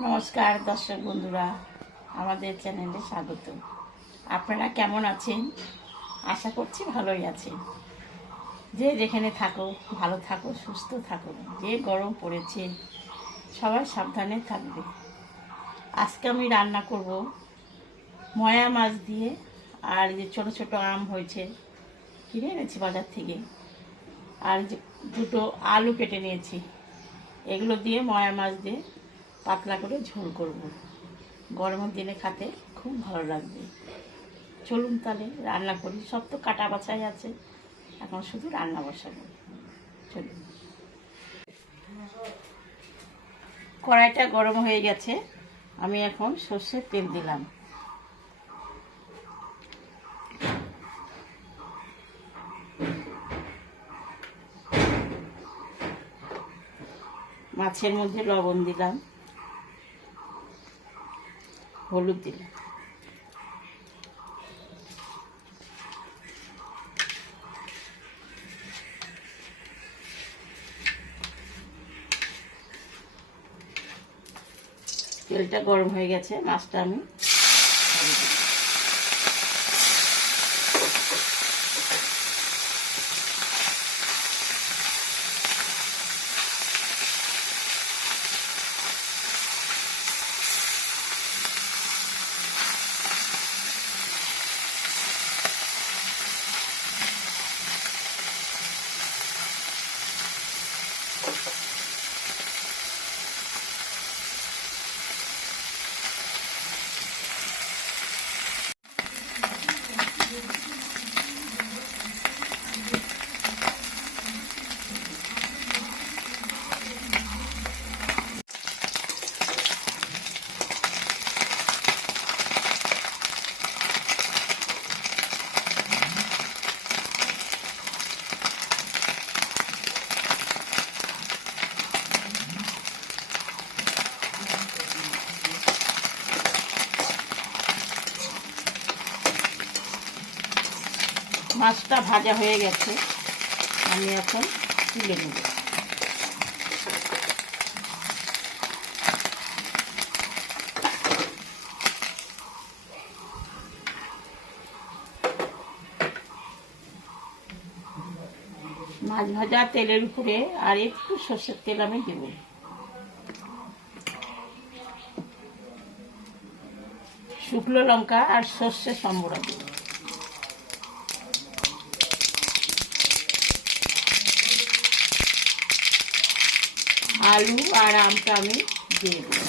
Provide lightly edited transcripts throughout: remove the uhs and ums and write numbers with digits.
নমস্কার দর্শক বন্ধুরা, আমাদের চ্যানেলে স্বাগত। আপনারা কেমন আছেন? আশা করছি ভালোই আছেন। যে যেখানে থাকো ভালো থাকো, সুস্থ থাকো। যে গরম পড়েছে সবাই সাবধানে থাকবে। আজকে আমি রান্না করব ময়া মাছ দিয়ে, আর যে ছোট ছোট আম হয়েছে কিনে এনেছি বাজার থেকে, আর যে দুটো আলু কেটে নিয়েছি, এগুলো দিয়ে ময়া মাছ দিয়ে পাতলা করে ঝোল করব। গরমের দিনে খেতে খুব ভালো লাগবে। চলুন তাহলে রান্না করি। সব তো কাটা বাছাই আছে, এখন শুধু রান্না বসাবো। চলুন। কড়াইটা গরম হয়ে গেছে, আমি এখন সর্ষের তেল দিলাম। মাছের মধ্যে লবণ দিলাম, হলুদ দিলাম, তেলটা গরম হয়ে গেছে, মাছটা আমি মাছটা ভাজা হয়ে গেছে, আমি এখন তুলে নেব। মাছ ভাজা তেলের উপরে আর একটু সর্ষের তেল আমি দেব। শুকনো লঙ্কা আর সর্ষে সম্বরা দেব। আলু আর আমটা আমি দিয়ে দেব।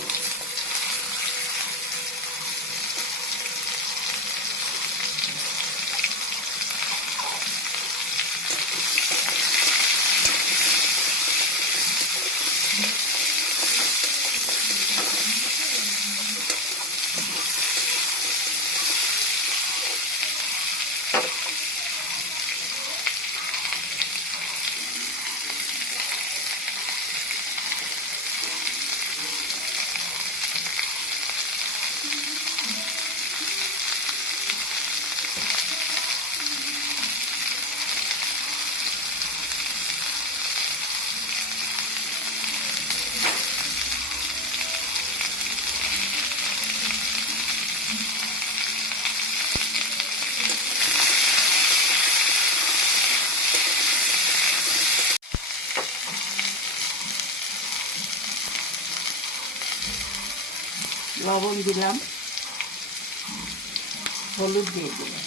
লবণ দিলাম, হলুদ দিয়ে দিলাম,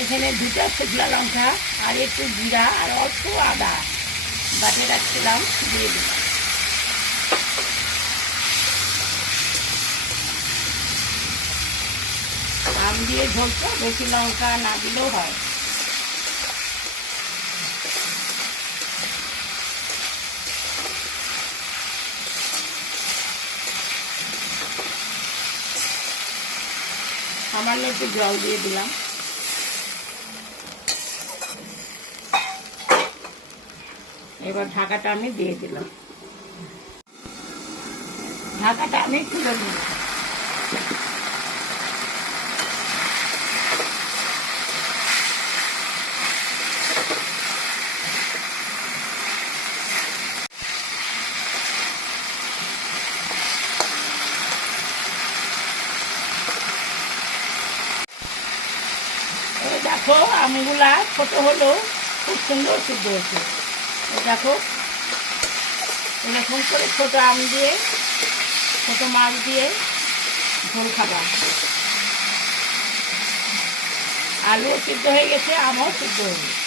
এখানে দুটা শুকনো লঙ্কা আর একটু জিরা আর অল্প আদা বাটে রাখছিলাম, দিয়ে দিলাম। আম দিয়ে ঝোলটা বেশি লঙ্কা না দিলেও হয়। সামান্য একটু জল দিয়ে দিলাম। এবার ঢাকাটা আমি দিয়ে দিলাম। ঢাকাটা আমি তুলে নিই। দেখো আমগুলা ছোট হলো, খুব সুন্দর সিদ্ধ হয়েছে। দেখো এরকম করে ছোট আম দিয়ে, ছোট মাছ দিয়ে ঝোল খাবা। আলুও সিদ্ধ হয়ে গেছে, আমও সিদ্ধ হয়ে গেছে,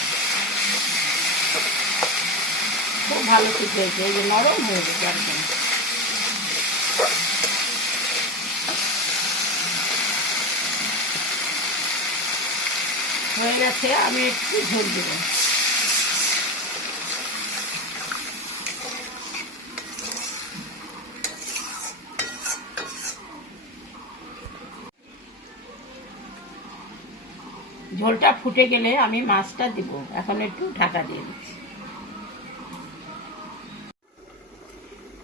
খুব ভালো সিদ্ধ হয়েছে। এই যে নরম হয়ে গেছে একদম। হয়ে গেছে, আমি একটু ঝোল দেবো। ঝোলটা ফুটে গেলে আমি মাছটা দিব। এখন একটু ঢাকা দিয়ে দিচ্ছি।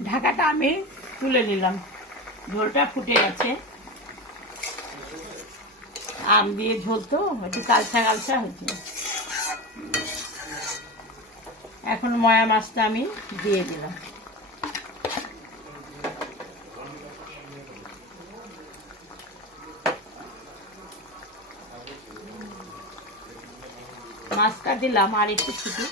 ঢাকাটা আমি তুলে নিলাম। ঝোলটা ফুটে গেছে। আম দিয়ে ঝোল তো একটু কালচা কালচা হয়েছে। এখন ময়া মাছটা আমি দিয়ে দিলাম। মাছটা দিলাম আর একটু শুধু।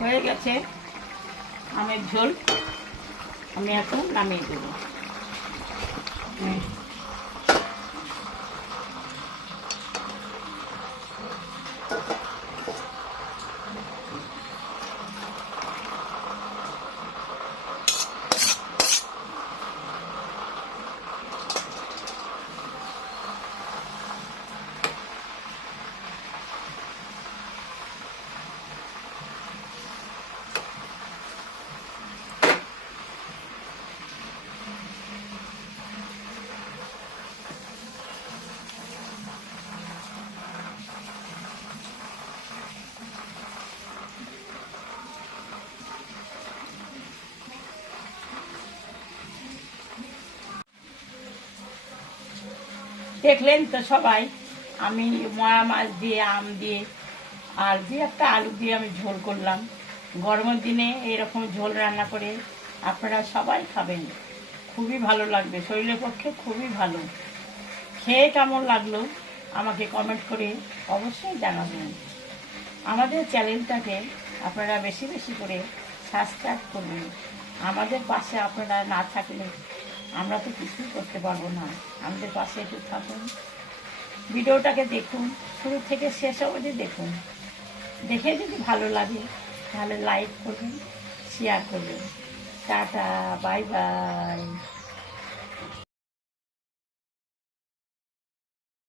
হয়ে গেছে আমের ঝোল। আমি এখন নামিয়ে দেব। দেখলেন তো সবাই, আমি ময়া মাছ দিয়ে, আম দিয়ে, আর দিয়ে একটা আলু দিয়ে আমি ঝোল করলাম। গরমের দিনে এরকম ঝোল রান্না করে আপনারা সবাই খাবেন, খুবই ভালো লাগবে, শরীরের পক্ষে খুবই ভালো। খেয়ে কেমন লাগলো আমাকে কমেন্ট করে অবশ্যই জানাবেন। আমাদের চ্যানেলটাকে আপনারা বেশি বেশি করে সাবস্ক্রাইব করবেন। আমাদের পাশে আপনারা না থাকলে আমরা তো কিছুই করতে পারবো না। আমাদের পাশে একটু থাকুন, ভিডিওটাকে দেখুন, শুরু থেকে শেষ অবধি দেখুন। দেখে যদি ভালো লাগে তাহলে লাইক করবেন, শেয়ার করবেন। Tata, bye bye.